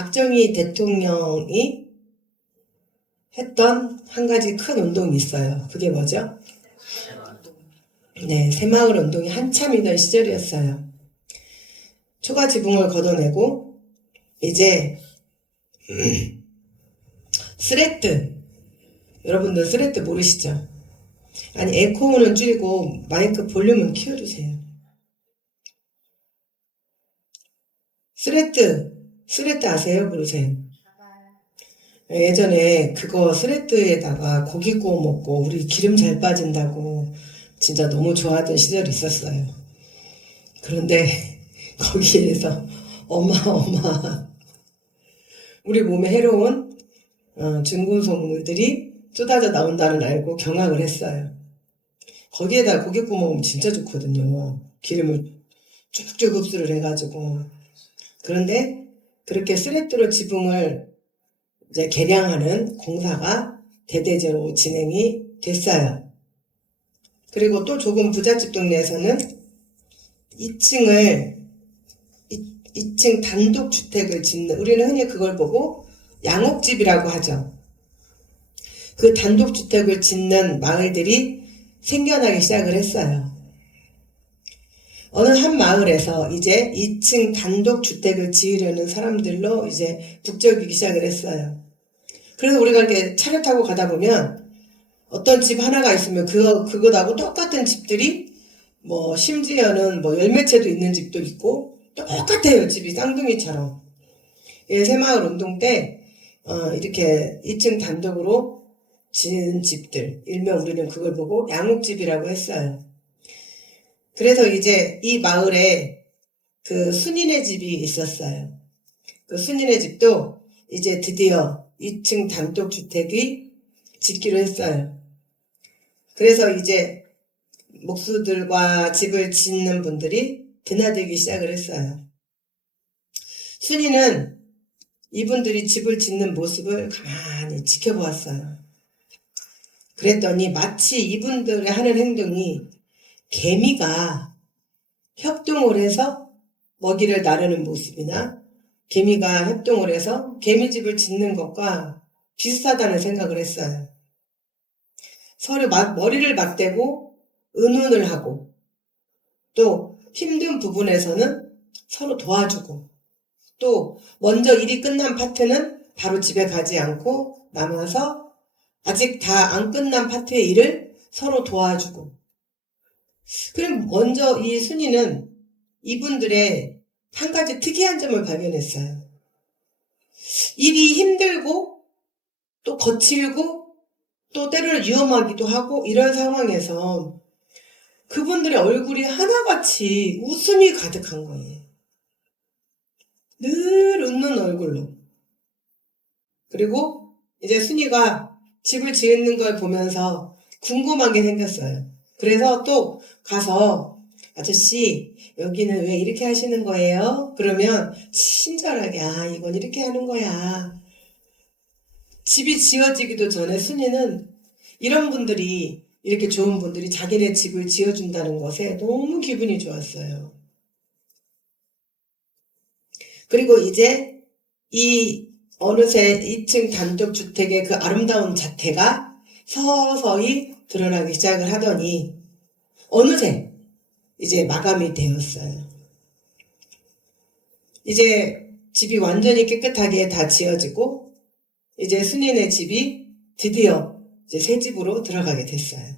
박정희 대통령이 했던 한 가지 큰 운동이 있어요. 그게 뭐죠? 네, 새마을 운동이 한참이던 시절이었어요. 초과 지붕을 걷어내고 이제 스레트, 여러분들 스레트 모르시죠? 아니, 에코는 줄이고 마이크 볼륨은 키워주세요. 스레트 아세요? 모르세요? 예전에 그거 스레트에다가 고기 구워 먹고 우리 기름 잘 빠진다고 진짜 너무 좋아하던 시절이 있었어요. 그런데 거기에서 어마어마한 우리 몸에 해로운 중금속물들이 쏟아져 나온다는 알고 경악을 했어요. 거기에다 고기 구워 먹으면 진짜 좋거든요. 기름을 쭉쭉 흡수를 해가지고. 그런데 그렇게 스레트로 지붕을 이제 개량하는 공사가 대대적으로 진행이 됐어요. 그리고 또 조금 부잣집 동네에서는 2층 단독주택을 짓는, 우리는 흔히 그걸 보고 양옥집이라고 하죠. 그 단독주택을 짓는 마을들이 생겨나기 시작을 했어요. 어느 한 마을에서 이제 2층 단독주택을 지으려는 사람들로 이제 북적이기 시작을 했어요. 그래서 우리가 이렇게 차를 타고 가다 보면 어떤 집 하나가 있으면 그거하고 똑같은 집들이 뭐 심지어는 뭐 열몇 채도 있는 집도 있고 똑같아요. 집이 쌍둥이처럼. 예, 새마을 운동 때 이렇게 2층 단독으로 지은 집들, 일명 우리는 그걸 보고 양옥집이라고 했어요. 그래서 이제 이 마을에 그 순인의 집이 있었어요. 그 순인의 집도 이제 드디어 2층 단독주택이 짓기로 했어요. 그래서 이제 목수들과 집을 짓는 분들이 드나들기 시작을 했어요. 순이는 이분들이 집을 짓는 모습을 가만히 지켜보았어요. 그랬더니 마치 이분들의 하는 행동이 개미가 협동을 해서 먹이를 나르는 모습이나 개미가 협동을 해서 개미집을 짓는 것과 비슷하다는 생각을 했어요. 서로 머리를 맞대고 의논을 하고 또 힘든 부분에서는 서로 도와주고 또 먼저 일이 끝난 파트는 바로 집에 가지 않고 남아서 아직 다 안 끝난 파트의 일을 서로 도와주고 그럼 먼저 이 순이는 이분들의 한 가지 특이한 점을 발견했어요. 일이 힘들고 또 거칠고 또 때로는 위험하기도 하고 이런 상황에서 그분들의 얼굴이 하나같이 웃음이 가득한 거예요. 늘 웃는 얼굴로. 그리고 이제 순이가 집을 짓는 걸 보면서 궁금한 게 생겼어요. 그래서 또 가서 아저씨 여기는 왜 이렇게 하시는 거예요? 그러면 친절하게 이건 이렇게 하는 거야. 집이 지어지기도 전에 순이는 이런 분들이 이렇게 좋은 분들이 자기네 집을 지어준다는 것에 너무 기분이 좋았어요. 그리고 이제 이 어느새 2층 단독주택의 그 아름다운 자태가 서서히 드러나기 시작을 하더니 어느새 이제 마감이 되었어요. 이제 집이 완전히 깨끗하게 다 지어지고 이제 순이네 집이 드디어 이제 새 집으로 들어가게 됐어요.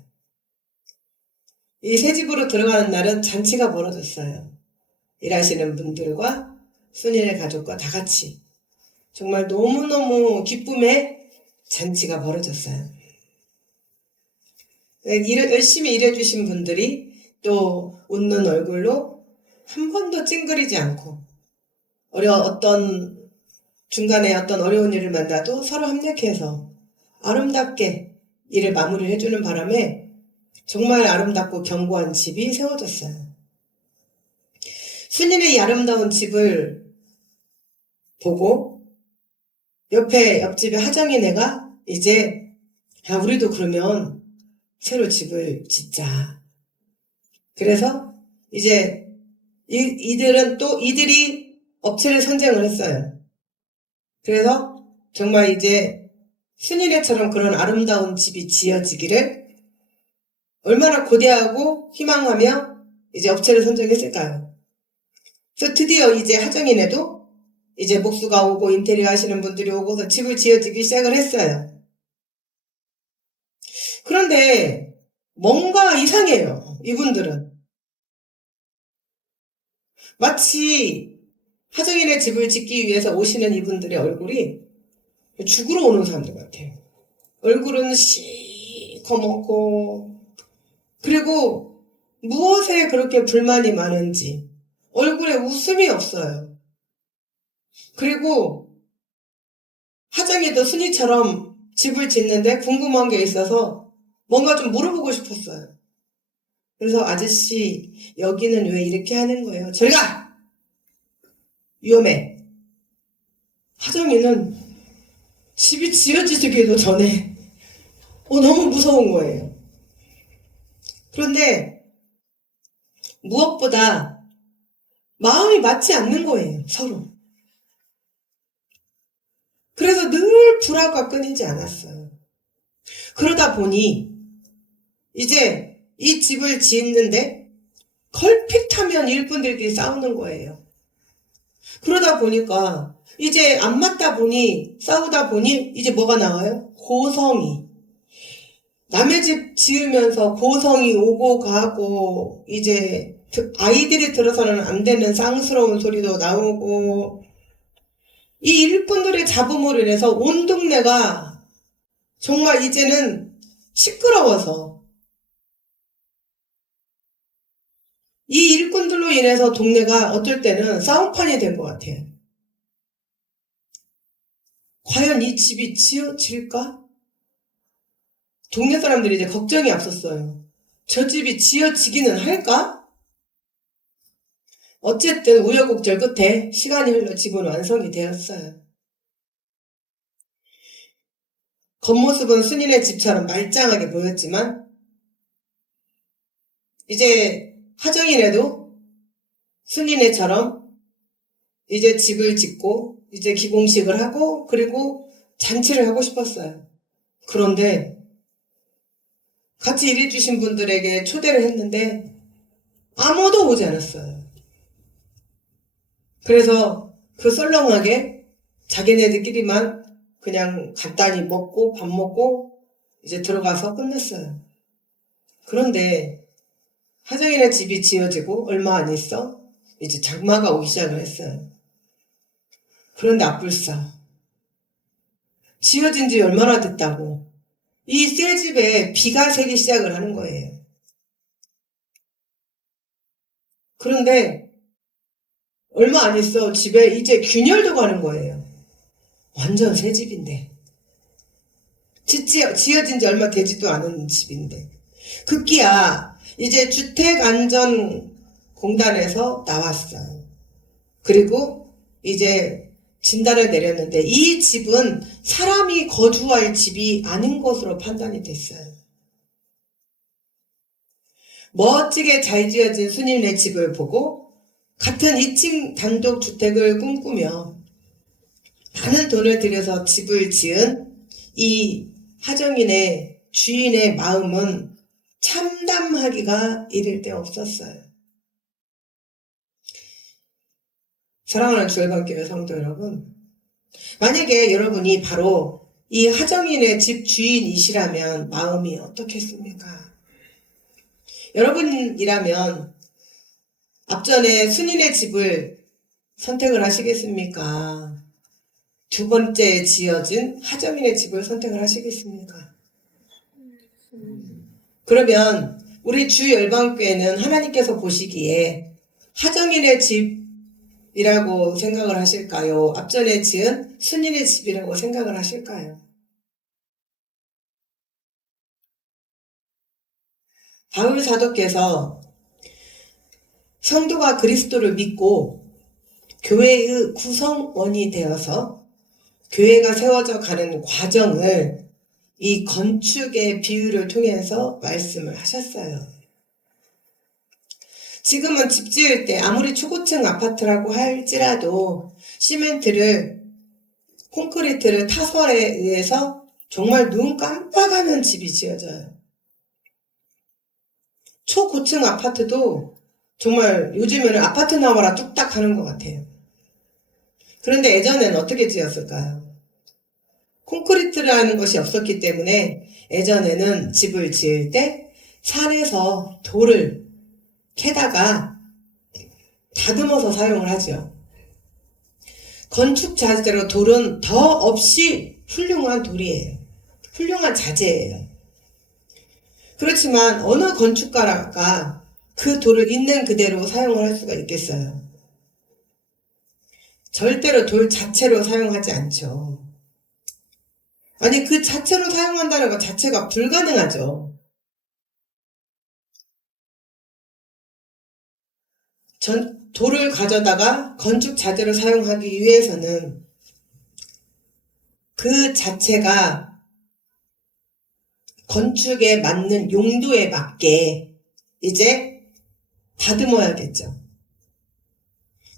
이 새 집으로 들어가는 날은 잔치가 벌어졌어요. 일하시는 분들과 순이네 가족과 다 같이 정말 너무너무 기쁨의 잔치가 벌어졌어요. 열심히 일해주신 분들이 또 웃는 얼굴로 한 번도 찡그리지 않고 어떤 중간에 어떤 어려운 일을 만나도 서로 협력해서 아름답게 일을 마무리를 해주는 바람에 정말 아름답고 견고한 집이 세워졌어요. 순이의 이 아름다운 집을 보고 옆집의 하정이네가 이제 우리도 그러면 새로 집을 짓자. 그래서 이제 이들이 업체를 선정을 했어요. 그래서 정말 이제 순이네처럼 그런 아름다운 집이 지어지기를 얼마나 고대하고 희망하며 이제 업체를 선정했을까요? 그래서 드디어 이제 하정인에도 이제 목수가 오고 인테리어 하시는 분들이 오고서 집을 지어지기 시작을 했어요. 그런데 뭔가 이상해요. 이분들은. 마치 하정인의 집을 짓기 위해서 오시는 이분들의 얼굴이 죽으러 오는 사람들 같아요. 얼굴은 시커멓고, 그리고 무엇에 그렇게 불만이 많은지 얼굴에 웃음이 없어요. 그리고 하정이도 순이처럼 집을 짓는데 궁금한 게 있어서 뭔가 좀 물어보고 싶었어요. 그래서 아저씨 여기는 왜 이렇게 하는 거예요? 저리 가! 위험해. 하정이는 집이 지어지기도 전에 너무 무서운 거예요. 그런데 무엇보다 마음이 맞지 않는 거예요. 서로. 그래서 늘 불화가 끊이지 않았어요. 그러다 보니 이제 이 집을 짓는데 걸핏하면 일꾼들끼리 싸우는 거예요. 그러다 보니까 이제 안 맞다 보니 싸우다 보니 이제 뭐가 나와요? 고성이. 남의 집 지으면서 고성이 오고 가고 이제 아이들이 들어서는 안 되는 쌍스러운 소리도 나오고 이 일꾼들의 잡음으로 인해서 온 동네가 정말 이제는 시끄러워서 이 일꾼들로 인해서 동네가 어쩔 때는 싸움판이 된 것 같아요. 과연 이 집이 지어질까? 동네 사람들이 이제 걱정이 앞섰어요. 저 집이 지어지기는 할까? 어쨌든 우여곡절 끝에 시간이 흘러 집은 완성이 되었어요. 겉모습은 순인의 집처럼 말짱하게 보였지만 이제 하정인에도 순인네처럼 이제 집을 짓고 이제 기공식을 하고 그리고 잔치를 하고 싶었어요. 그런데 같이 일해주신 분들에게 초대를 했는데 아무도 오지 않았어요. 그래서 그 썰렁하게 자기네들끼리만 그냥 간단히 먹고 밥 먹고 이제 들어가서 끝냈어요. 그런데 하정인의 집이 지어지고 얼마 안 있어 이제 장마가 오기 시작을 했어요. 그런데 앞불싸 지어진 지 얼마나 됐다고 이 새 집에 비가 새기 시작을 하는 거예요. 그런데 얼마 안 있어 집에 이제 균열도 가는 거예요. 완전 새 집인데 지어진 지 얼마 되지도 않은 집인데 급기야 이제 주택안전공단에서 나왔어요. 그리고 이제 진단을 내렸는데 이 집은 사람이 거주할 집이 아닌 것으로 판단이 됐어요. 멋지게 잘 지어진 순임네 집을 보고 같은 2층 단독주택을 꿈꾸며 많은 돈을 들여서 집을 지은 이 하정인의 주인의 마음은 참담하기가 이를 데 없었어요. 사랑하는 주일반교회 성도 여러분, 만약에 여러분이 바로 이 하정인의 집 주인이시라면 마음이 어떻겠습니까? 여러분이라면 앞전에 순인의 집을 선택을 하시겠습니까? 두 번째 지어진 하정인의 집을 선택을 하시겠습니까? 그러면 우리 주열방교회는 하나님께서 보시기에 하정인의 집이라고 생각을 하실까요? 앞전에 지은 순인의 집이라고 생각을 하실까요? 바울 사도께서 성도가 그리스도를 믿고 교회의 구성원이 되어서 교회가 세워져 가는 과정을 이 건축의 비유를 통해서 말씀을 하셨어요. 지금은 집 지을 때 아무리 초고층 아파트라고 할지라도 시멘트를 콘크리트를 타설에 의해서 정말 눈 깜빡하면 집이 지어져요. 초고층 아파트도 정말 요즘에는 아파트 나와라 뚝딱 하는 것 같아요. 그런데 예전에는 어떻게 지었을까요? 콘크리트라는 것이 없었기 때문에 예전에는 집을 지을 때 산에서 돌을 캐다가 다듬어서 사용을 하죠. 건축 자재로 돌은 더 없이 훌륭한 돌이에요. 훌륭한 자재예요. 그렇지만 어느 건축가가 그 돌을 있는 그대로 사용을 할 수가 있겠어요? 절대로 돌 자체로 사용하지 않죠. 아니, 그 자체로 사용한다는 것 자체가 불가능하죠. 돌을 가져다가 건축 자재로 사용하기 위해서는 그 자체가 건축에 맞는 용도에 맞게 이제 다듬어야겠죠.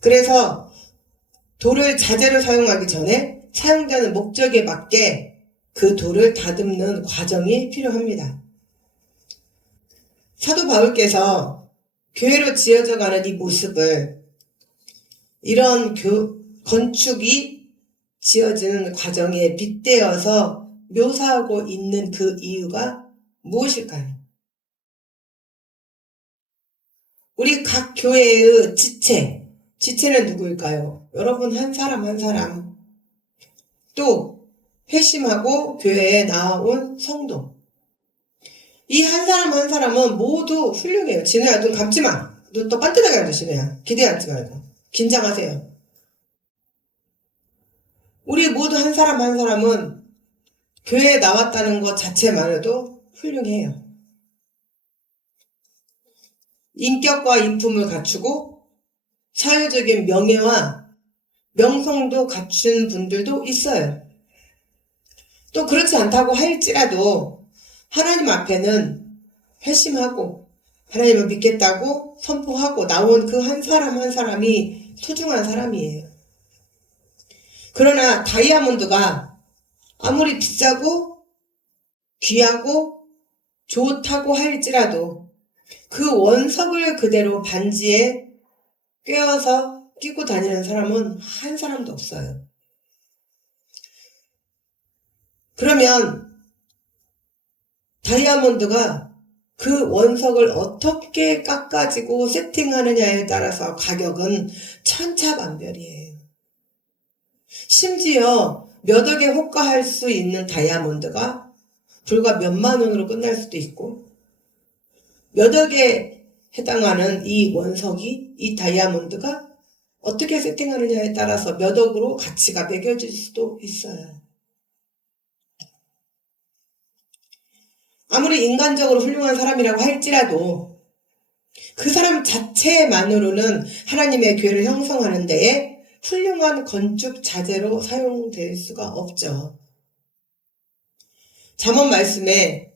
그래서 돌을 자재로 사용하기 전에 사용되는 목적에 맞게 그 돌을 다듬는 과정이 필요합니다. 사도 바울께서 교회로 지어져 가는 이 모습을 이런 건축이 지어지는 과정에 빗대어서 묘사하고 있는 그 이유가 무엇일까요? 우리 각 교회의 지체는 누구일까요? 여러분 한 사람 한 사람, 또 회심하고 교회에 나온 성도, 이 한 사람 한 사람은 모두 훌륭해요. 진우야, 눈 감지 마. 눈 또 반듯하게 하죠, 진우야. 기대하지 말고. 긴장하세요. 우리 모두 한 사람 한 사람은 교회에 나왔다는 것 자체만으로도 훌륭해요. 인격과 인품을 갖추고 사회적인 명예와 명성도 갖춘 분들도 있어요. 또 그렇지 않다고 할지라도 하나님 앞에는 회심하고 하나님을 믿겠다고 선포하고 나온 그 한 사람 한 사람이 소중한 사람이에요. 그러나 다이아몬드가 아무리 비싸고 귀하고 좋다고 할지라도 그 원석을 그대로 반지에 꿰어서 끼고 다니는 사람은 한 사람도 없어요. 그러면 다이아몬드가 그 원석을 어떻게 깎아지고 세팅하느냐에 따라서 가격은 천차만별이에요. 심지어 몇 억에 호가할 수 있는 다이아몬드가 불과 몇만 원으로 끝날 수도 있고, 몇 억에 해당하는 이 원석이, 이 다이아몬드가 어떻게 세팅하느냐에 따라서 몇 억으로 가치가 매겨질 수도 있어요. 아무리 인간적으로 훌륭한 사람이라고 할지라도 그 사람 자체만으로는 하나님의 교회를 형성하는 데에 훌륭한 건축 자재로 사용될 수가 없죠. 잠언 말씀에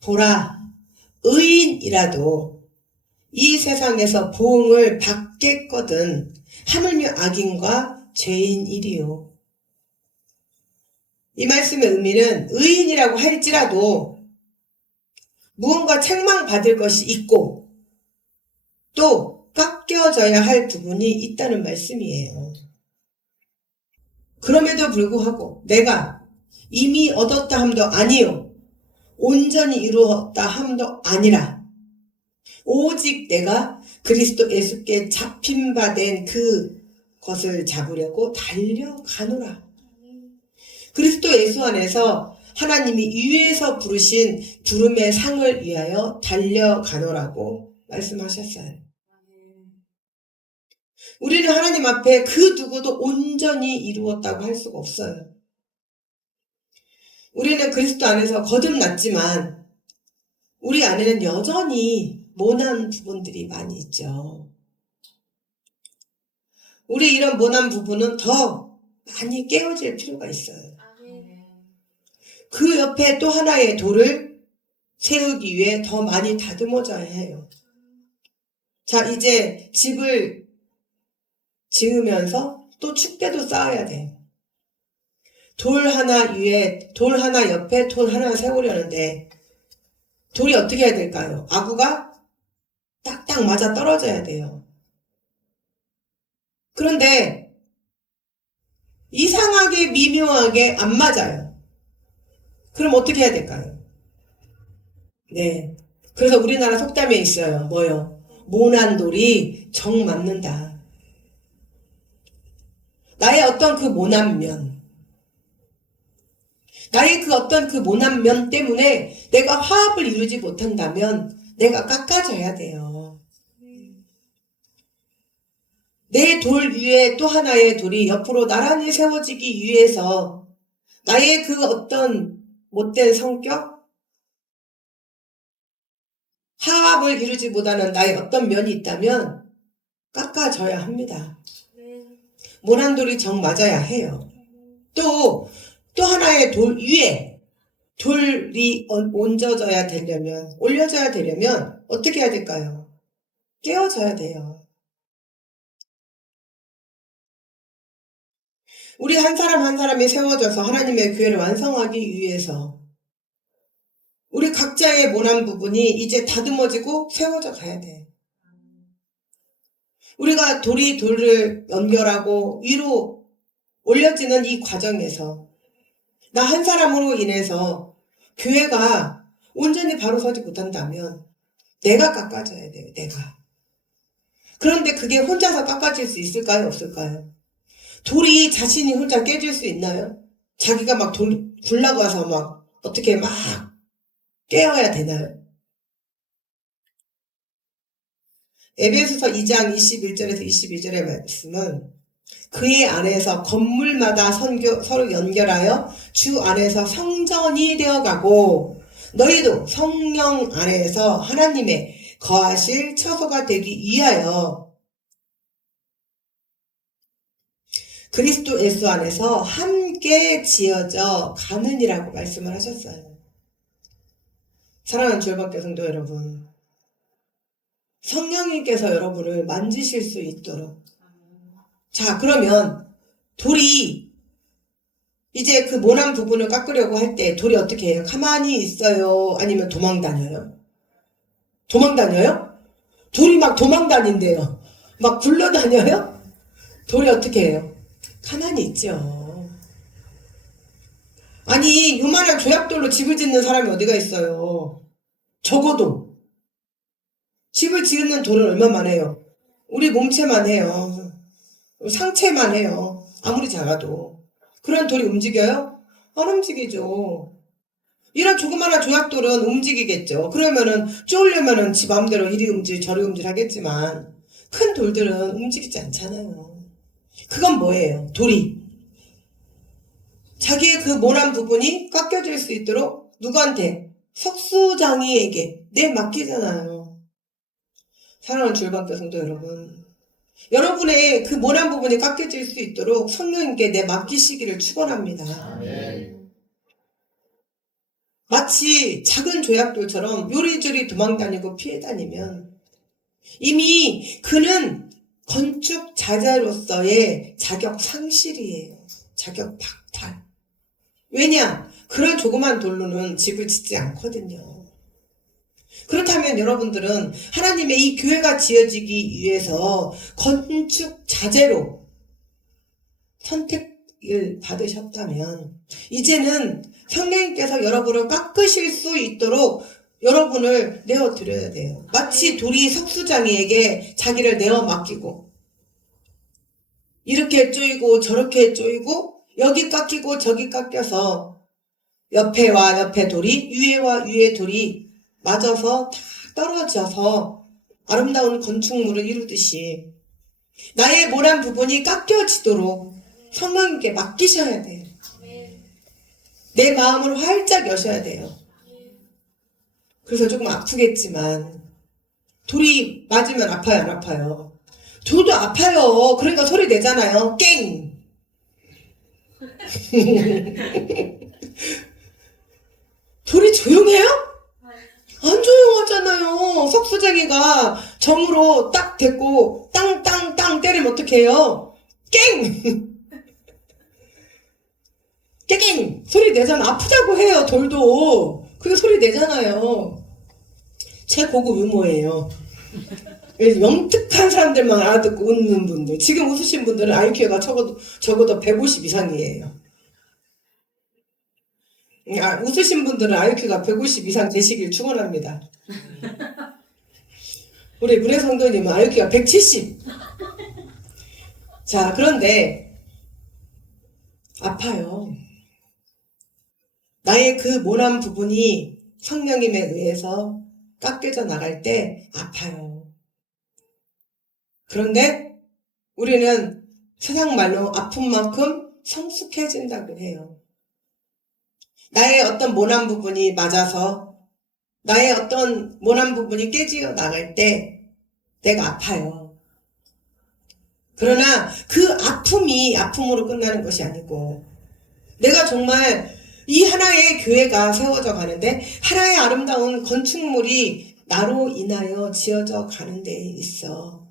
보라, 의인이라도 이 세상에서 보응을 받겠거든 하물며 악인과 죄인이리요. 이 말씀의 의미는 의인이라고 할지라도 무언가 책망받을 것이 있고 또 깎여져야 할 부분이 있다는 말씀이에요. 그럼에도 불구하고 내가 이미 얻었다 함도 아니요 온전히 이루었다 함도 아니라 오직 내가 그리스도 예수께 잡힌 바 된 그것을 잡으려고 달려가노라. 그리스도 예수 안에서 하나님이 위에서 부르신 부름의 상을 위하여 달려가노라고 말씀하셨어요. 우리는 하나님 앞에 그 누구도 온전히 이루었다고 할 수가 없어요. 우리는 그리스도 안에서 거듭났지만 우리 안에는 여전히 모난 부분들이 많이 있죠. 우리 이런 모난 부분은 더 많이 깨어질 필요가 있어요. 그 옆에 또 하나의 돌을 세우기 위해 더 많이 다듬어져야 해요. 자, 이제 집을 지으면서 또 축대도 쌓아야 돼요. 돌 하나 위에, 돌 하나 옆에 돌 하나 세우려는데 돌이 어떻게 해야 될까요? 아구가 딱딱 맞아 떨어져야 돼요. 그런데 이상하게 미묘하게 안 맞아요. 그럼 어떻게 해야 될까요? 네. 그래서 우리나라 속담에 있어요. 뭐요? 모난 돌이 정 맞는다. 나의 어떤 그 모난 면, 나의 그 어떤 그 모난 면 때문에 내가 화합을 이루지 못한다면 내가 깎아져야 돼요. 내 돌 위에 또 하나의 돌이 옆으로 나란히 세워지기 위해서 나의 그 어떤 못된 성격, 화합을 이루지 못하는 나의 어떤 면이 있다면 깎아져야 합니다. 모난 돌이 정 맞아야 해요. 또 하나의 돌 위에 돌이 얹어져야 되려면, 올려져야 되려면 어떻게 해야 될까요? 깨어져야 돼요. 우리 한 사람 한 사람이 세워져서 하나님의 교회를 완성하기 위해서 우리 각자의 모난 부분이 이제 다듬어지고 세워져 가야 돼. 우리가 돌이 돌을 연결하고 위로 올려지는 이 과정에서 나 한 사람으로 인해서 교회가 온전히 바로 서지 못한다면 내가 깎아져야 돼요. 내가. 그런데 그게 혼자서 깎아질 수 있을까요? 없을까요? 돌이 자신이 혼자 깨질 수 있나요? 자기가 막 돌 굴러가서 막 어떻게 막 깨어야 되나요? 에베소서 2장 21절에서 22절의 말씀은 그의 안에서 건물마다 서로 연결하여 주 안에서 성전이 되어가고 너희도 성령 안에서 하나님의 거하실 처소가 되기 위하여 그리스도 예수 안에서 함께 지어져 가느니라고 말씀을 하셨어요. 사랑하는 주일학교 성도 여러분, 성령님께서 여러분을 만지실 수 있도록, 자, 그러면 돌이 이제 그 모난 부분을 깎으려고 할 때 돌이 어떻게 해요? 가만히 있어요? 아니면 도망 다녀요? 도망 다녀요? 돌이 막 도망 다닌대요. 막 굴러다녀요? 돌이 어떻게 해요? 가만히 있죠. 아니, 요만한 조약돌로 집을 짓는 사람이 어디가 있어요? 적어도 집을 짓는 돌은 얼마만 해요? 우리 몸체만 해요. 상체만 해요. 아무리 작아도. 그런 돌이 움직여요? 안 움직이죠. 이런 조그마한 조약돌은 움직이겠죠. 그러면은 쪼으려면은 지 마음대로 이리 움질 저리 움질 하겠지만 큰 돌들은 움직이지 않잖아요. 그건 뭐예요? 돌이 자기의 그 모난 부분이 깎여질 수 있도록 누구한테? 석수장이에게 맡기잖아요. 사랑하는 주일학교 성도 여러분, 여러분의 그 모난 부분이 깎여질 수 있도록 성령님께 맡기시기를 축원합니다. 아멘. 마치 작은 조약돌처럼 요리조리 도망다니고 피해다니면 이미 그는 건축 자재로서의 자격 상실이에요. 자격 박탈. 왜냐? 그런 조그만 돌로는 집을 짓지 않거든요. 그렇다면 여러분들은 하나님의 이 교회가 지어지기 위해서 건축 자재로 선택을 받으셨다면 이제는 성령님께서 여러분을 깎으실 수 있도록 여러분을 내어드려야 돼요. 마치 돌이 석수장이에게 자기를 내어 맡기고 이렇게 쪼이고 저렇게 쪼이고 여기 깎이고 저기 깎여서 옆에와 옆에 돌이 위에와 위에 돌이 맞아서 다 떨어져서 아름다운 건축물을 이루듯이 나의 모난 부분이 깎여지도록 성령님께 맡기셔야 돼요. 내 마음을 활짝 여셔야 돼요. 그래서 조금 아프겠지만 돌이 맞으면 아파요, 안 아파요? 돌도 아파요. 그러니까 소리 내잖아요. 깽! 돌이 조용해요? 안 조용하잖아요. 석수쟁이가 정으로 딱 대고 땅땅땅 때리면 어떡해요? 깽! 깨갱 소리 내잖아. 아프다고 해요. 돌도 그게 소리 내잖아요. 최고급 유머예요. 영특한 사람들만 알아듣고 웃는 분들. 지금 웃으신 분들은 IQ가 적어도 150 이상이에요. 웃으신 분들은 IQ가 150 이상 되시길 축원합니다. 우리 문혜 성도님은 IQ가 170. 자, 그런데 아파요. 나의 그 모난 부분이 성령님에 의해서 깎여져 나갈 때 아파요. 그런데 우리는 세상 말로 아픈 만큼 성숙해진다고 해요. 나의 어떤 모난 부분이 맞아서 나의 어떤 모난 부분이 깨지어 나갈 때 내가 아파요. 그러나 그 아픔이 아픔으로 끝나는 것이 아니고 내가 정말 이 하나의 교회가 세워져 가는데 하나의 아름다운 건축물이 나로 인하여 지어져 가는 데 있어.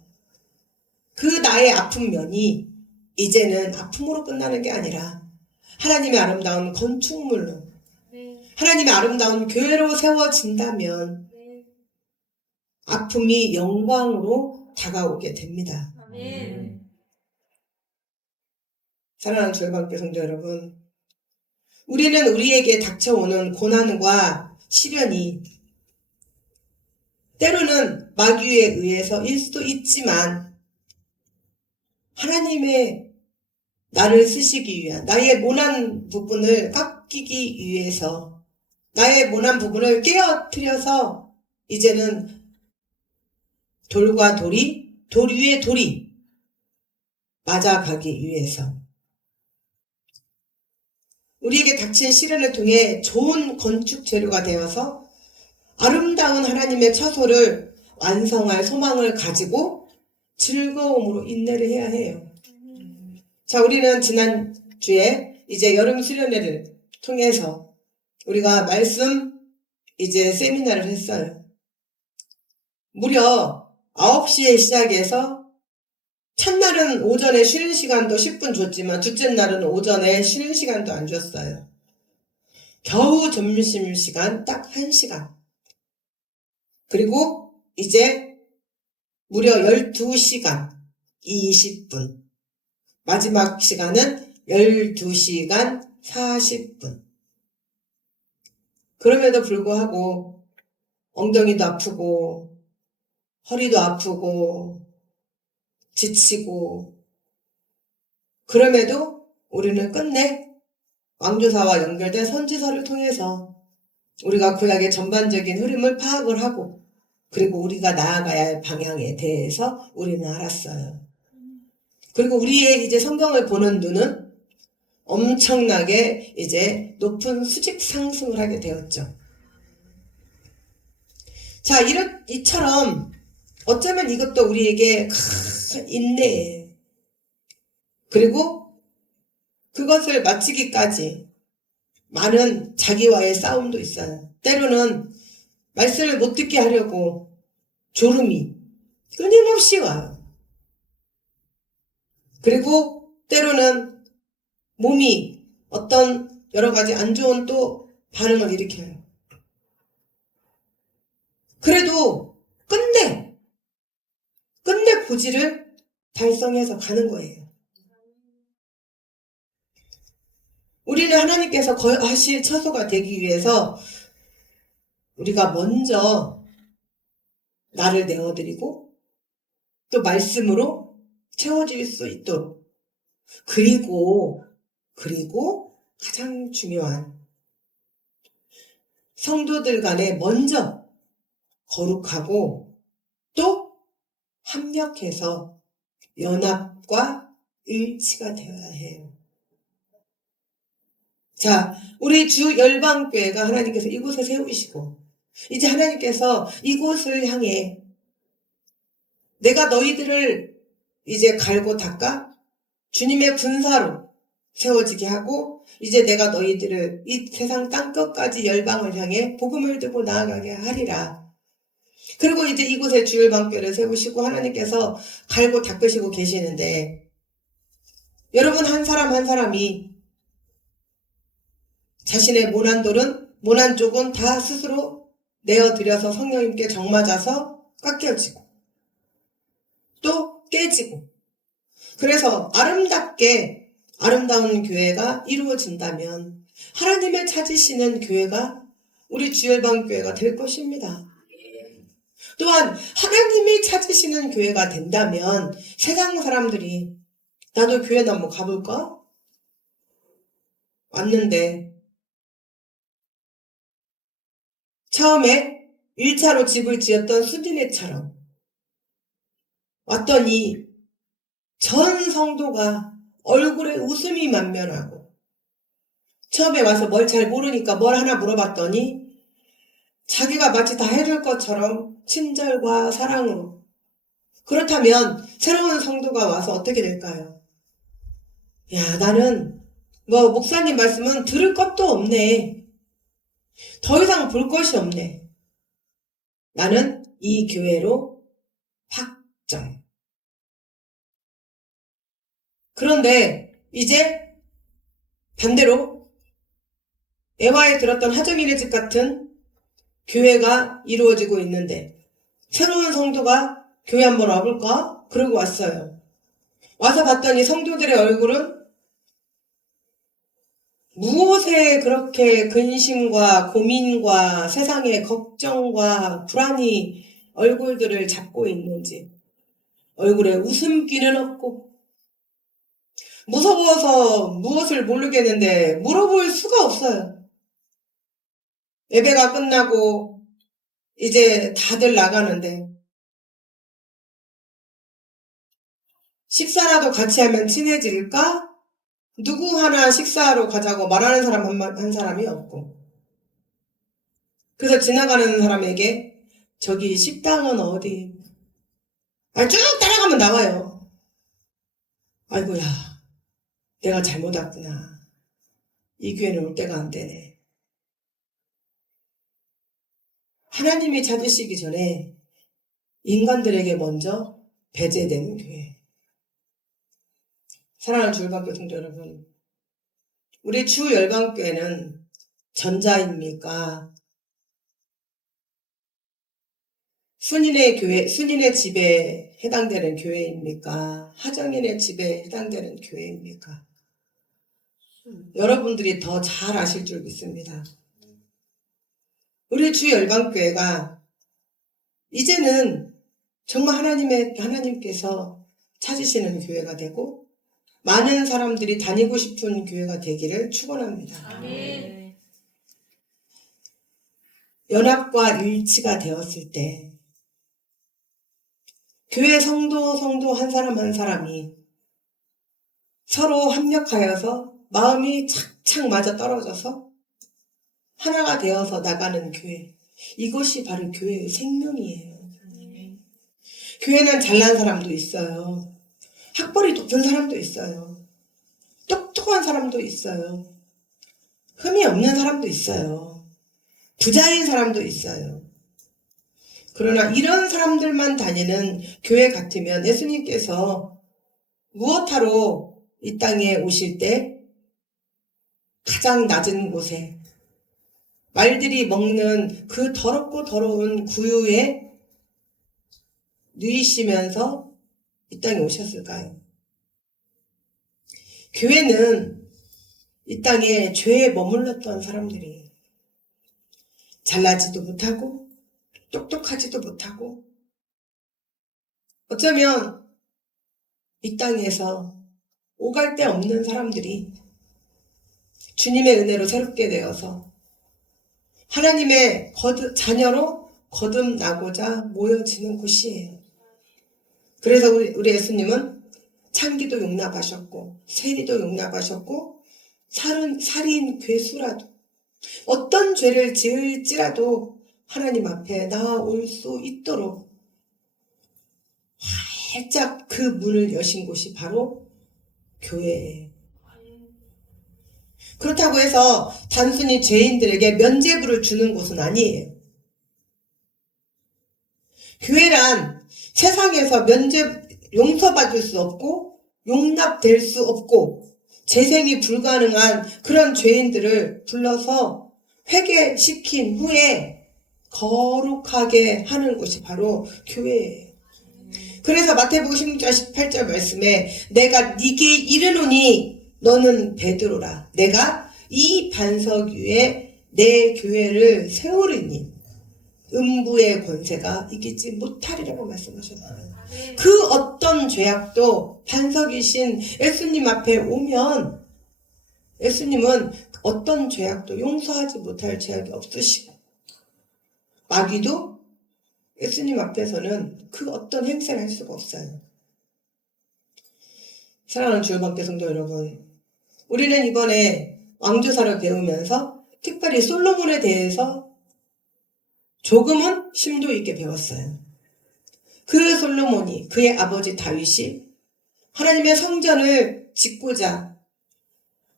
그 나의 아픈 면이 이제는 아픔으로 끝나는 게 아니라 하나님의 아름다운 건축물로 하나님의 아름다운 교회로 세워진다면 아픔이 영광으로 다가오게 됩니다. 사랑하는 주일학교 성도 여러분, 우리는 우리에게 닥쳐오는 고난과 시련이 때로는 마귀에 의해서일 수도 있지만 하나님의 나를 쓰시기 위한 나의 모난 부분을 깎이기 위해서 나의 모난 부분을 깨어뜨려서 이제는 돌과 돌이 돌 위에 돌이 맞아가기 위해서 우리에게 닥친 시련을 통해 좋은 건축 재료가 되어서 아름다운 하나님의 처소를 완성할 소망을 가지고 즐거움으로 인내를 해야 해요. 자, 우리는 지난주에 이제 여름 수련회를 통해서 우리가 말씀 이제 세미나를 했어요. 무려 9시에 시작해서 첫날은 오전에 쉬는 시간도 10분 줬지만 둘째 날은 오전에 쉬는 시간도 안 줬어요. 겨우 점심시간 딱 1시간. 그리고 이제 무려 12시간 20분. 마지막 시간은 12시간 40분. 그럼에도 불구하고 엉덩이도 아프고 허리도 아프고 지치고 그럼에도 우리는 끝내 왕조사와 연결된 선지서를 통해서 우리가 구약의 전반적인 흐름을 파악을 하고 그리고 우리가 나아가야 할 방향에 대해서 우리는 알았어요. 그리고 우리의 이제 성경을 보는 눈은 엄청나게 이제 높은 수직 상승을 하게 되었죠. 자, 이처럼 어쩌면 이것도 우리에게 큰 인내예요. 그리고 그것을 마치기까지 많은 자기와의 싸움도 있어요. 때로는 말씀을 못 듣게 하려고 졸음이 끊임없이 와요. 그리고 때로는 몸이 어떤 여러 가지 안 좋은 또 반응을 일으켜요. 그래도 끝내 고지를 달성해서 가는 거예요. 우리는 하나님께서 거하실 처소가 되기 위해서 우리가 먼저 나를 내어드리고 또 말씀으로 채워질 수 있도록 그리고 가장 중요한 성도들 간에 먼저 거룩하고 또 합력해서 연합과 일치가 되어야 해요. 자, 우리 주 열방교회가 하나님께서 이곳에 세우시고 이제 하나님께서 이곳을 향해 내가 너희들을 이제 갈고 닦아 주님의 군사로 세워지게 하고 이제 내가 너희들을 이 세상 땅끝까지 열방을 향해 복음을 들고 나아가게 하리라. 그리고 이제 이곳에 주일방교를 세우시고 하나님께서 갈고 닦으시고 계시는데 여러분 한 사람 한 사람이 자신의 모난 쪽은 다 스스로 내어드려서 성령님께 정맞아서 깎여지고 또 깨지고, 그래서 아름다운 교회가 이루어진다면 하나님을 찾으시는 교회가 우리 주열방교회가 될 것입니다. 또한 하나님이 찾으시는 교회가 된다면 세상 사람들이 나도 교회나 한번 가볼까? 왔는데 처음에 1차로 집을 지었던 수진회처럼 왔더니 전 성도가 얼굴에 웃음이 만면하고, 처음에 와서 뭘 잘 모르니까 뭘 하나 물어봤더니 자기가 마치 다 해줄 것처럼 친절과 사랑으로. 그렇다면 새로운 성도가 와서 어떻게 될까요? 야, 나는 목사님 말씀은 들을 것도 없네. 더 이상 볼 것이 없네. 나는 이 교회로 확정. 그런데 이제 반대로 애화에 들었던 하정인의 집 같은 교회가 이루어지고 있는데 새로운 성도가 교회 한번 와볼까? 그러고 왔어요. 와서 봤더니 성도들의 얼굴은 무엇에 그렇게 근심과 고민과 세상의 걱정과 불안이 얼굴들을 잡고 있는지, 얼굴에 웃음기는 없고 무서워서 무엇을 모르겠는데 물어볼 수가 없어요. 예배가 끝나고 이제 다들 나가는데 식사라도 같이 하면 친해질까? 누구 하나 식사하러 가자고 말하는 사람 한 사람이 없고, 그래서 지나가는 사람에게 저기 식당은 어디? 쭉 따라가면 나와요. 아이고야, 내가 잘못 왔구나. 이 교회는 올 때가 안 되네. 하나님이 찾으시기 전에 인간들에게 먼저 배제되는 교회. 사랑하는 주열방교회 성도 여러분, 우리 주열방교회는 전자입니까? 순인의 집에 해당되는 교회입니까? 하정인의 집에 해당되는 교회입니까? 여러분들이 더 잘 아실 줄 믿습니다. 우리 주열방교회가 이제는 정말 하나님께서 찾으시는 교회가 되고 많은 사람들이 다니고 싶은 교회가 되기를 축원합니다. 아멘. 연합과 일치가 되었을 때 교회 성도 한 사람 한 사람이 서로 합력하여서 마음이 착착 맞아 떨어져서 하나가 되어서 나가는 교회, 이것이 바로 교회의 생명이에요. 교회는 잘난 사람도 있어요. 학벌이 높은 사람도 있어요. 똑똑한 사람도 있어요. 흠이 없는 사람도 있어요. 부자인 사람도 있어요. 그러나 이런 사람들만 다니는 교회 같으면 예수님께서 무엇하러 이 땅에 오실 때 가장 낮은 곳에 말들이 먹는 그 더럽고 더러운 구유에 누이시면서 이 땅에 오셨을까요? 교회는 이 땅에 죄에 머물렀던 사람들이 잘나지도 못하고 똑똑하지도 못하고 어쩌면 이 땅에서 오갈 데 없는 사람들이 주님의 은혜로 새롭게 되어서 하나님의 자녀로 거듭나고자 모여지는 곳이에요. 그래서 우리 예수님은 창기도 용납하셨고 세리도 용납하셨고 살인 괴수라도 어떤 죄를 지을지라도 하나님 앞에 나올 수 있도록 활짝 그 문을 여신 곳이 바로 교회예요. 그렇다고 해서 단순히 죄인들에게 면죄부를 주는 곳은 아니에요. 교회란 세상에서 용서받을 수 없고 용납될 수 없고 재생이 불가능한 그런 죄인들을 불러서 회개시킨 후에 거룩하게 하는 곳이 바로 교회예요. 그래서 마태복음 16장 18절 말씀에 내가 네게 이르노니 너는 베드로라. 내가 이 반석 위에 내 교회를 세우리니 음부의 권세가 이기지 못하리라고 말씀하셨어요. 그 어떤 죄악도 반석이신 예수님 앞에 오면 예수님은 어떤 죄악도 용서하지 못할 죄악이 없으시고 마귀도 예수님 앞에서는 그 어떤 행세를 할 수가 없어요. 사랑하는 주일반교 성도 여러분, 우리는 이번에 왕조사를 배우면서 특별히 솔로몬에 대해서 조금은 심도 있게 배웠어요. 그 솔로몬이 그의 아버지 다윗이 하나님의 성전을 짓고자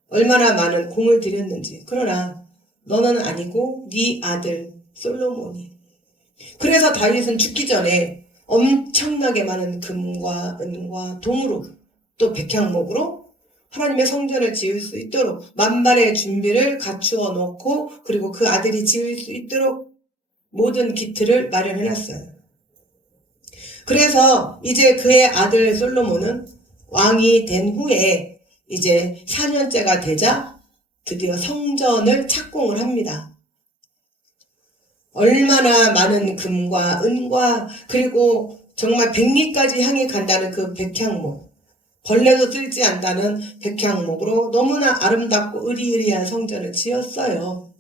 얼마나 많은 공을 들였는지. 그러나 너는 아니고 네 아들 솔로몬이. 그래서 다윗은 죽기 전에 엄청나게 많은 금과 은과 동으로 또 백향목으로 하나님의 성전을 지을 수 있도록 만발의 준비를 갖추어 놓고 그리고 그 아들이 지을 수 있도록 모든 기틀을 마련해놨어요. 그래서 이제 그의 아들 솔로몬은 왕이 된 후에 이제 4년째가 되자 드디어 성전을 착공을 합니다. 얼마나 많은 금과 은과 그리고 정말 백리까지 향해 간다는 그 백향목, 벌레도 쓸지 않다는 백향목으로 너무나 아름답고 으리으리한 성전을 지었어요.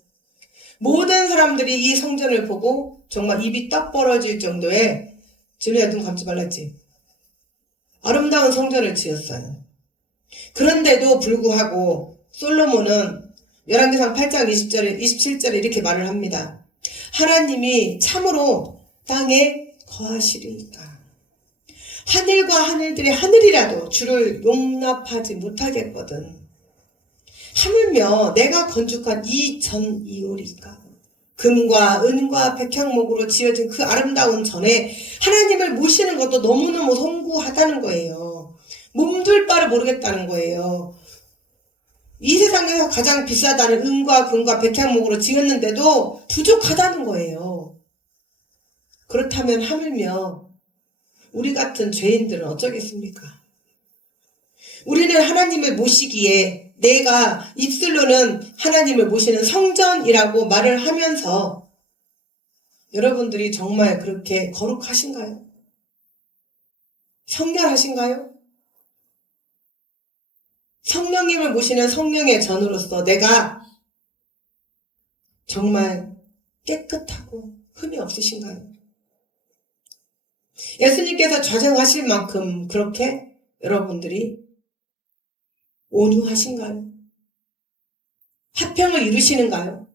모든 사람들이 이 성전을 보고 정말 입이 떡 벌어질 정도의 진우야 눈 감지 말랐지? 아름다운 성전을 지었어요. 그런데도 불구하고 솔로몬은 열왕기상 8장 27절에 이렇게 말을 합니다. 하나님이 참으로 땅에 거하시리이까 하늘과 하늘들이 하늘이라도 주를 용납하지 못하겠거든. 하물며 내가 건축한 이 전 이오리까 금과 은과 백향목으로 지어진 그 아름다운 전에 하나님을 모시는 것도 너무너무 송구하다는 거예요. 몸둘 바를 모르겠다는 거예요. 이 세상에서 가장 비싸다는 은과 금과 백향목으로 지었는데도 부족하다는 거예요. 그렇다면 하물며 우리 같은 죄인들은 어쩌겠습니까? 우리는 하나님을 모시기에 내가 입술로는 하나님을 모시는 성전이라고 말을 하면서 여러분들이 정말 그렇게 거룩하신가요? 성결하신가요? 성령님을 모시는 성령의 전으로서 내가 정말 깨끗하고 흠이 없으신가요? 예수님께서 좌정하실 만큼 그렇게 여러분들이 온유하신가요? 화평을 이루시는가요?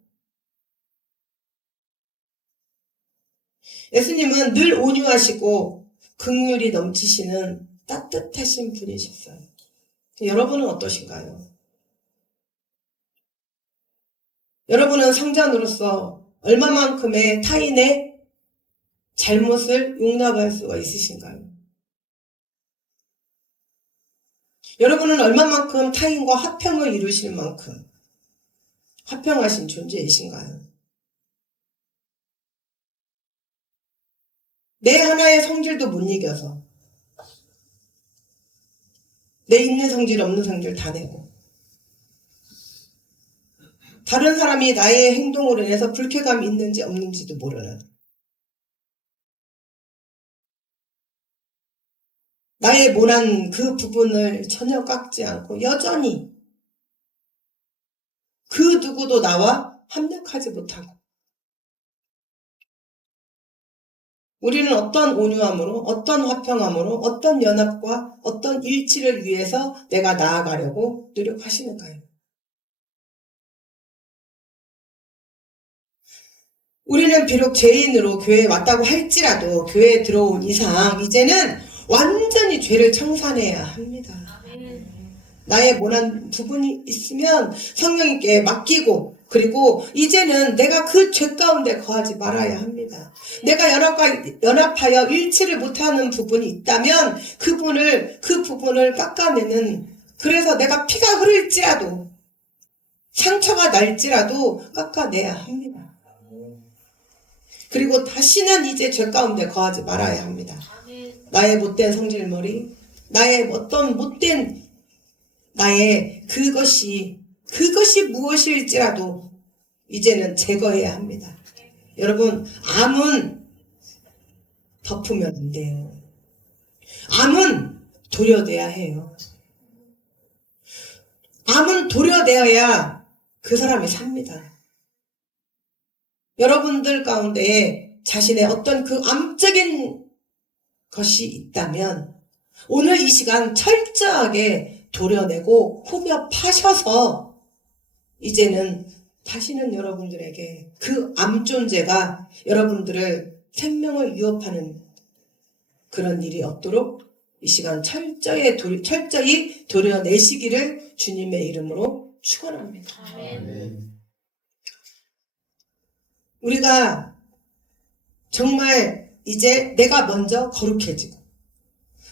예수님은 늘 온유하시고 긍휼이 넘치시는 따뜻하신 분이셨어요. 여러분은 어떠신가요? 여러분은 성전으로서 얼마만큼의 타인의 잘못을 용납할 수가 있으신가요? 여러분은 얼마만큼 타인과 화평을 이루실 만큼 화평하신 존재이신가요? 내 하나의 성질도 못 이겨서 내 있는 성질 없는 성질 다 내고 다른 사람이 나의 행동으로 인해서 불쾌감이 있는지 없는지도 모르는 나의 모난 그 부분을 전혀 깎지 않고 여전히 그 누구도 나와 합력하지 못하고 우리는 어떤 온유함으로 어떤 화평함으로 어떤 연합과 어떤 일치를 위해서 내가 나아가려고 노력하시는가요? 우리는 비록 죄인으로 교회에 왔다고 할지라도 교회에 들어온 이상 이제는 완전히 죄를 청산해야 합니다. 나의 모난 부분이 있으면 성령님께 맡기고 그리고 이제는 내가 그 죄 가운데 거하지 말아야 합니다. 내가 연합하여 일치를 못하는 부분이 있다면 그 부분을 깎아내는 그래서 내가 피가 흐를지라도 상처가 날지라도 깎아내야 합니다. 그리고 다시는 이제 죄 가운데 거하지 말아야 합니다. 나의 못된 성질머리, 나의 어떤 못된 나의 그것이 무엇일지라도 이제는 제거해야 합니다. 여러분, 암은 덮으면 안 돼요. 암은 도려내야 해요. 암은 도려내어야 그 사람이 삽니다. 여러분들 가운데 자신의 어떤 그 암적인 것이 있다면 오늘 이 시간 철저하게 도려내고 후벼 파셔서 이제는 다시는 여러분들에게 그 암 존재가 여러분들을 생명을 위협하는 그런 일이 없도록 이 시간 철저히 도려내시기를 주님의 이름으로 축원합니다. 아멘. 우리가 정말 이제 내가 먼저 거룩해지고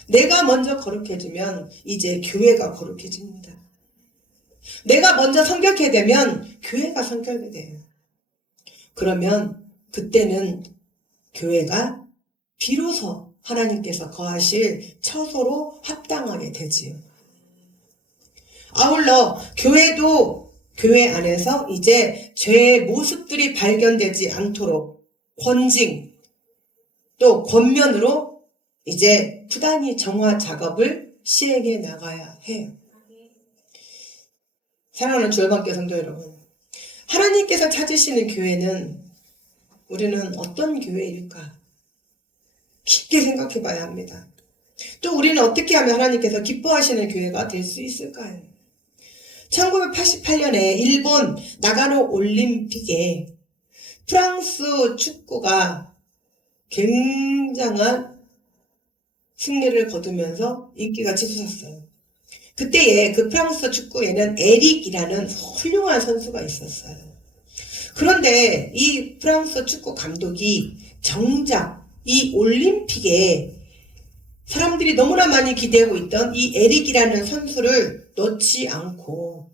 내가 먼저 거룩해지면 이제 교회가 거룩해집니다. 내가 먼저 성결케 되면 교회가 성결케 돼요. 그러면 그때는 교회가 비로소 하나님께서 거하실 처소로 합당하게 되지요. 아울러 교회도 교회 안에서 이제 죄의 모습들이 발견되지 않도록 권징 또 권면으로 이제 부단히 정화 작업을 시행해 나가야 해요. 사랑하는 주얼반교 성도 여러분, 하나님께서 찾으시는 교회는 우리는 어떤 교회일까? 깊게 생각해 봐야 합니다. 또 우리는 어떻게 하면 하나님께서 기뻐하시는 교회가 될 수 있을까요? 1988년에 일본 나가노 올림픽에 프랑스 축구가 굉장한 승리를 거두면서 인기가 치솟았어요. 그때에 그 프랑스 축구에는 에릭이라는 훌륭한 선수가 있었어요. 그런데 이 프랑스 축구 감독이 정작 이 올림픽에 사람들이 너무나 많이 기대하고 있던 이 에릭이라는 선수를 넣지 않고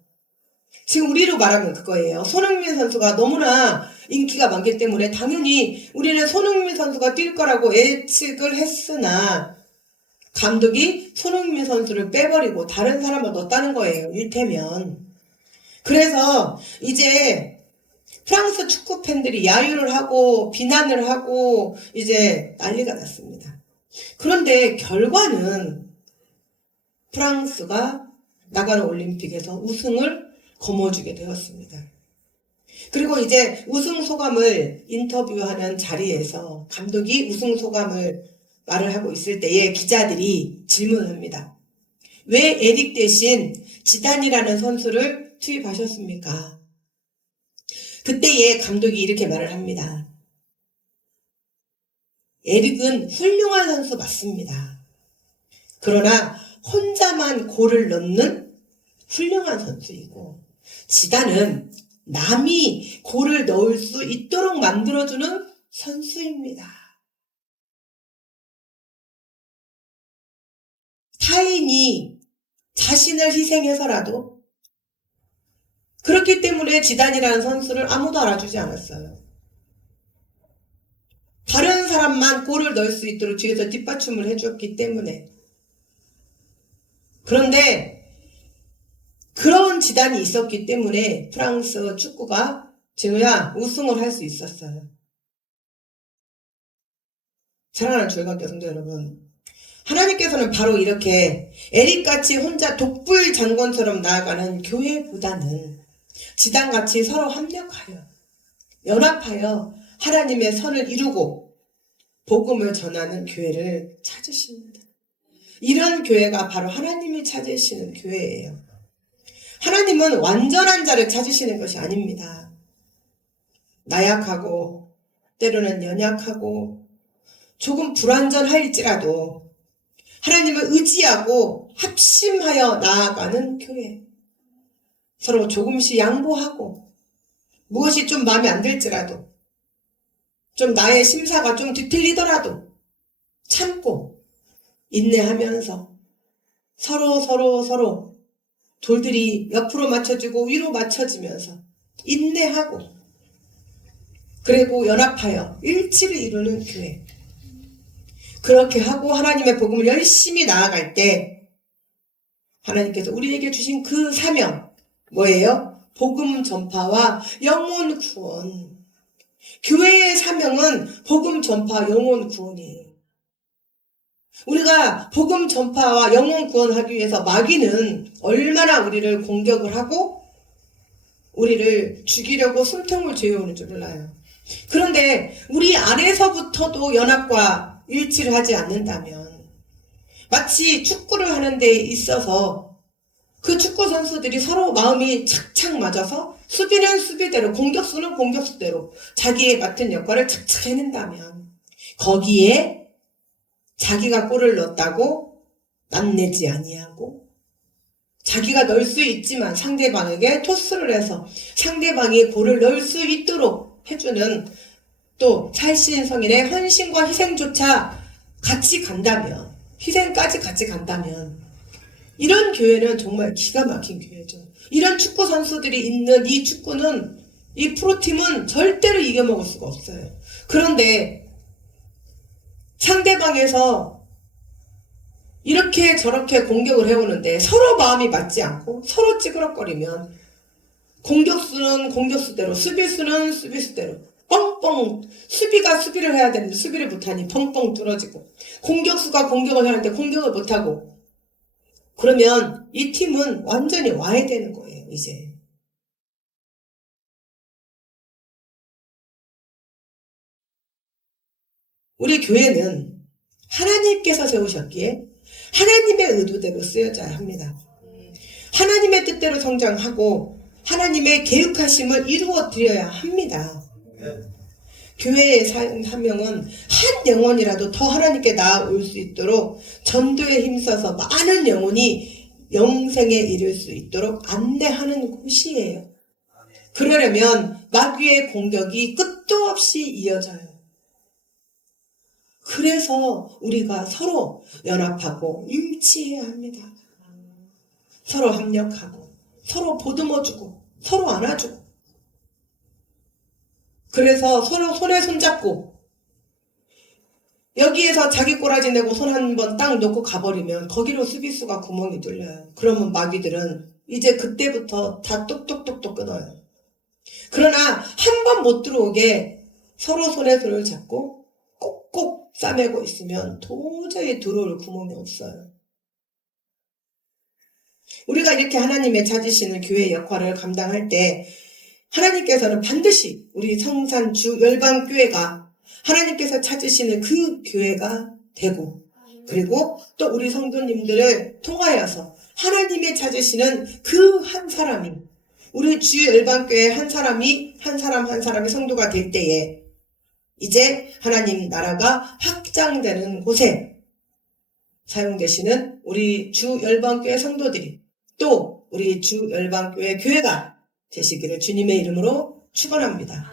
지금 우리로 말하면 그거예요. 손흥민 선수가 너무나 인기가 많기 때문에 당연히 우리는 손흥민 선수가 뛸 거라고 예측을 했으나 감독이 손흥민 선수를 빼버리고 다른 사람을 넣었다는 거예요. 일테면. 그래서 이제 프랑스 축구 팬들이 야유를 하고 비난을 하고 이제 난리가 났습니다. 그런데 결과는 프랑스가 나가노 올림픽에서 우승을 거머쥐게 되었습니다. 그리고 이제 우승 소감을 인터뷰하는 자리에서 감독이 우승 소감을 말을 하고 있을 때에 기자들이 질문합니다. 왜 에릭 대신 지단이라는 선수를 투입하셨습니까? 그때에 감독이 이렇게 말을 합니다. 에릭은 훌륭한 선수 맞습니다. 그러나 혼자만 골을 넣는 훌륭한 선수이고 지단은 남이 골을 넣을 수 있도록 만들어주는 선수입니다. 타인이 자신을 희생해서라도 그렇기 때문에 지단이라는 선수를 아무도 알아주지 않았어요. 다른 사람만 골을 넣을 수 있도록 뒤에서 뒷받침을 해줬기 때문에. 그런데 그런 지단이 있었기 때문에 프랑스 축구가 진우야 우승을 할 수 있었어요. 사랑하는 주얼반교 성도 여러분, 하나님께서는 바로 이렇게 에릭같이 혼자 독불 장군처럼 나아가는 교회보다는 지단같이 서로 합력하여 연합하여 하나님의 선을 이루고 복음을 전하는 교회를 찾으십니다. 이런 교회가 바로 하나님이 찾으시는 교회예요. 하나님은 완전한 자를 찾으시는 것이 아닙니다. 나약하고 때로는 연약하고 조금 불완전할지라도 하나님을 의지하고 합심하여 나아가는 교회. 서로 조금씩 양보하고 무엇이 좀 마음에 안 들지라도 좀 나의 심사가 좀 뒤틀리더라도 참고 인내하면서 서로 돌들이 옆으로 맞춰지고 위로 맞춰지면서 인내하고 그리고 연합하여 일치를 이루는 교회. 그렇게 하고 하나님의 복음을 열심히 나아갈 때 하나님께서 우리에게 주신 그 사명 뭐예요? 복음 전파와 영혼 구원. 교회의 사명은 복음 전파, 영혼 구원이에요. 우리가 복음 전파와 영혼 구원하기 위해서 마귀는 얼마나 우리를 공격을 하고 우리를 죽이려고 숨통을 죄어오는 줄 몰라요. 그런데 우리 안에서부터도 연합과 일치를 하지 않는다면 마치 축구를 하는 데 있어서 그 축구 선수들이 서로 마음이 착착 맞아서 수비는 수비대로 공격수는 공격수대로 자기의 맡은 역할을 착착 해낸다면 거기에 자기가 골을 넣었다고 남내지 아니하고 자기가 넣을 수 있지만 상대방에게 토스를 해서 상대방이 골을 넣을 수 있도록 해주는 또 살신성인의 헌신과 희생조차 같이 간다면 희생까지 같이 간다면 이런 교회는 정말 기가 막힌 교회죠. 이런 축구 선수들이 있는 이 축구는 이 프로팀은 절대로 이겨먹을 수가 없어요. 그런데 상대방에서 이렇게 저렇게 공격을 해오는데 서로 마음이 맞지 않고 서로 찌그럭거리면 공격수는 공격수대로 수비수는 수비수대로 뻥뻥 수비가 수비를 해야 되는데 수비를 못하니 뻥뻥 뚫어지고 공격수가 공격을 하는데 공격을 못하고 그러면 이 팀은 완전히 와야 되는 거예요. 이제 우리 교회는 하나님께서 세우셨기에 하나님의 의도대로 쓰여져야 합니다. 하나님의 뜻대로 성장하고 하나님의 계획하심을 이루어 드려야 합니다. 교회의 사명은 한 영혼이라도 더 하나님께 나아올 수 있도록 전도에 힘써서 많은 영혼이 영생에 이를 수 있도록 안내하는 곳이에요. 그러려면 마귀의 공격이 끝도 없이 이어져요. 그래서 우리가 서로 연합하고 일치해야 합니다. 서로 협력하고 서로 보듬어주고 서로 안아주고 그래서 서로 손에 손잡고 여기에서 자기 꼬라지 내고 손 한 번 딱 놓고 가버리면 거기로 수비수가 구멍이 뚫려요. 그러면 마귀들은 이제 그때부터 다 똑똑똑똑 끊어요. 그러나 한 번 못 들어오게 서로 손에 손을 잡고 꼭꼭 싸매고 있으면 도저히 들어올 구멍이 없어요. 우리가 이렇게 하나님의 찾으시는 교회의 역할을 감당할 때 하나님께서는 반드시 우리 성산주 열방교회가 하나님께서 찾으시는 그 교회가 되고 그리고 또 우리 성도님들을 통하여서 하나님의 찾으시는 그 한 사람이 우리 주 열방교회 한 사람이 한 사람이 성도가 될 때에 이제 하나님 나라가 확장되는 곳에 사용되시는 우리 주 열방교회 성도들이 또 우리 주 열방교회 교회가 되시기를 주님의 이름으로 축원합니다.